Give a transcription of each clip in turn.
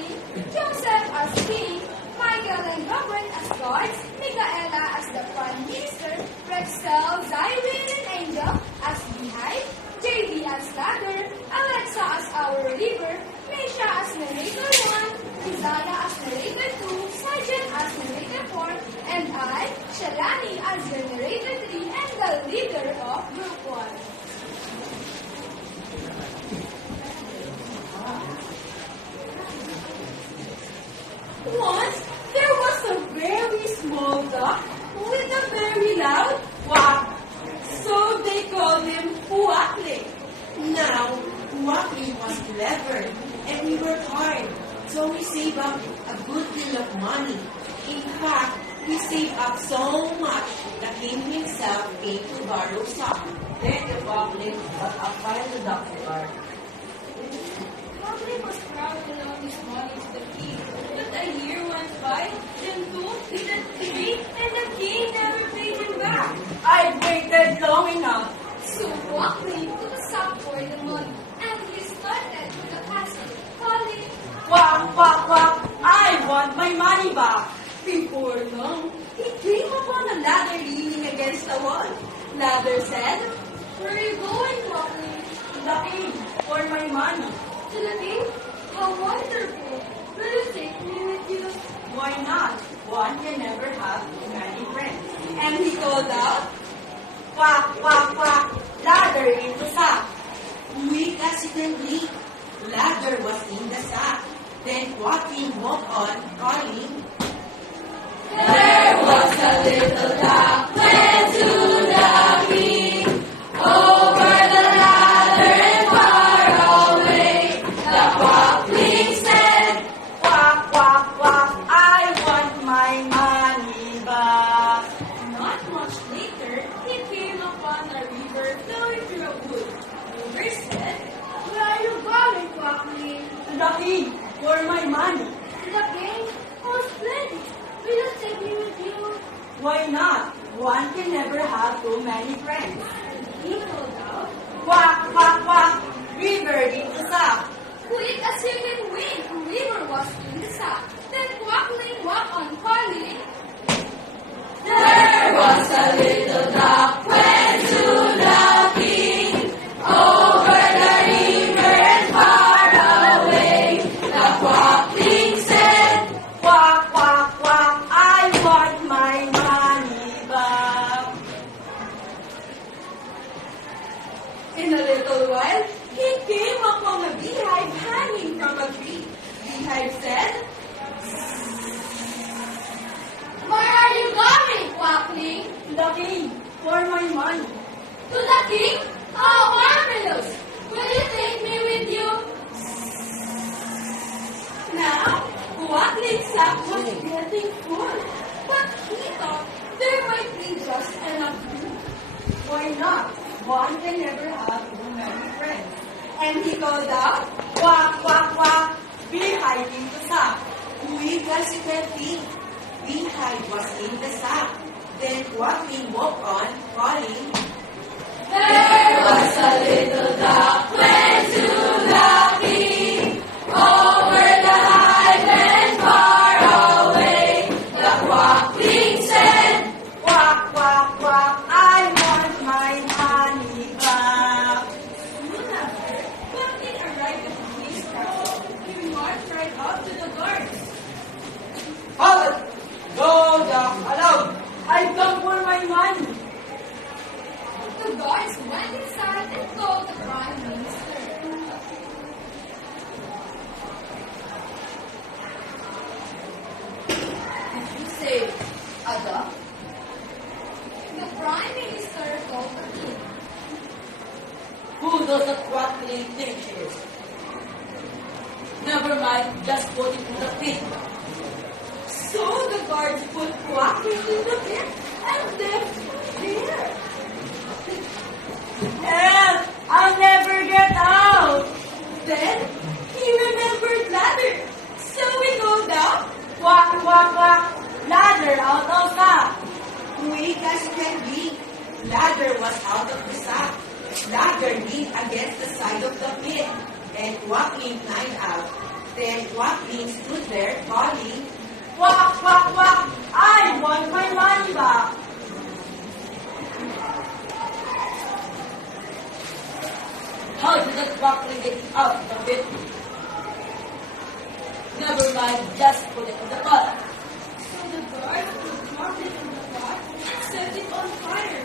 queen, Joseph as king, Michael and Robert as guards, Micaela as the prime minister, Rexel, Zyrene, and Angel as beehive, JD as ladder, Alexa as our reliever, Misha as narrator 1, Rizana as narrator 2, Sergeant as narrator 4, and I, Shalani as the narrator 3 and the leader of group 1. Once, there was a very small duck with a very loud quack. So they called him Huakle. Now, Joaquin was clever and we worked hard, so we saved up a good deal of money. In fact, we saved up so much that him himself came to borrow some. Then the goblin was up by the duck's guard. Huakle was proud to loan his money to the king. But a year went by, then 2, then 3, and the king never paid him back. I waited long enough. So Walkley took a sack for the money, and he started to the castle, calling, Quack, quack, quack, I want my money back. Before long, he came upon a ladder leaning against the wall. Ladder said, "Where are you going, Walkley?" The king, for my money. "To the king? How wonderful! Will you take me with you?" Why not? One can never have many friends. And he called out, Quack, quack, quack, ladder in the sack. Quick as you can be, ladder was in the sack. Then Joaquin walked on, calling, There was a little duck went to the king, over the ladder and far away. The quackling said, Quack, quack, quack, I want my money back. Not much later, he came upon a river flowing through a wood. The river said, "Where are you going, Quackling?" To the king, for my money. The king? Oh, splendid! Will you take me with you? Why not? One can never have too many friends. He called out, Quack, quack, quack, river in the sack. quick as you can win, the river was in the sack. Then Quackling walked on, calling, There was a little duck went to the king, over the river and far away. The quackling said, Quack, quack, quack, I want my money back. In a little while, he came upon a beehive hanging from a tree. Beehive said, Where are you going, Quackling? The king, for my money. To the king? How marvelous! Will you take me with you? Now, Quackling's sack was getting full, but he thought there might be just enough food. Why not? One can never have too many friends. And he called out, Quack, quack, quack, beehive in the sack. quick as you can be. Beehive was in the sack. Then Joaquin walked on, calling, There was a little duck went to the king, over the hive and far away. The quackling said, Quack, quack, quack, I want my money back. Soon after, Quackling arrived at the king's castle. He marched right up to the guards. Halt! No duck allowed! I come for my money. The guards went inside and told the prime minister. Did you say a duck? The prime minister told the king. Who does the quackling think she is? Never mind, just put it in the pit. So the guards put Quackling in the pit and left him there. Help! I'll never get out! Then he remembered ladder. So we go down, quack, quack, quack, ladder out of sack. quick as you can be. Ladder was out of the sack. Ladder leaned against the side of the pit, and Joaquin climbed out. Then Quackling stood there calling, Quack, quack, quack! I want my money back! How did the quackling get out of it? Never mind, just put it in the pot. So the guard dropped it in the pot and set it on fire.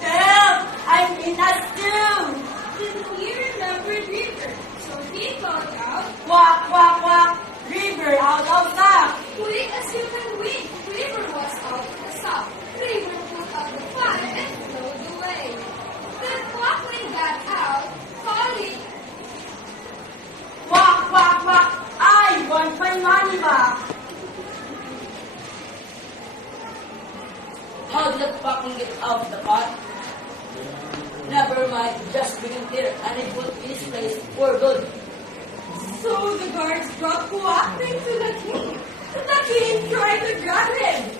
Help! I'm in a stew! Then he remembered River, so he called out, Quack, quack, quack! River out of sack! quick as you can wink. River was out of the sack. River put out the fire and flowed away. Then Quackling got out, calling, Quack, quack, quack! I want my money back! How did the quackling get out of the pot? Never mind, just bring him here and it put in his place for good. So the guards brought Quackling to the king. The king tried to grab him.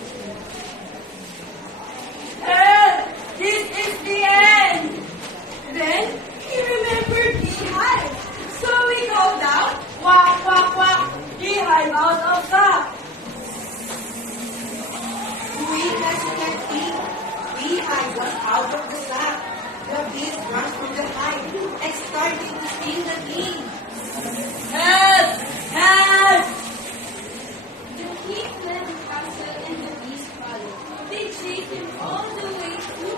This is the end. Then he remembered Beehive. So he called out, Quack, quack, quack, Beehive out of sack. quick as you can think, Beehive was out of the sack. The bees rushed from the hive and started to sting the king. Help! Help! the king fled the castle and the bees followed. They chased him all the way to,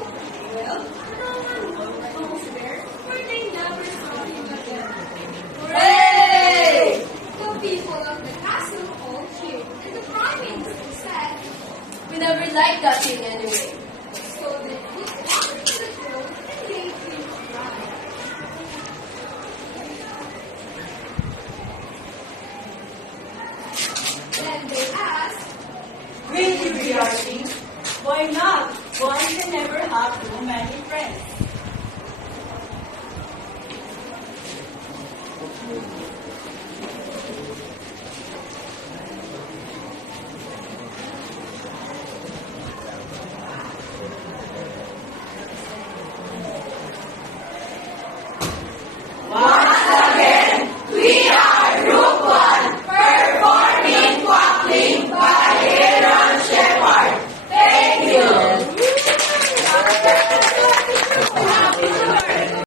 well, no one knows where, for they never saw him again. Hooray! The people of the castle all cheered, and the prime minister said, We never liked that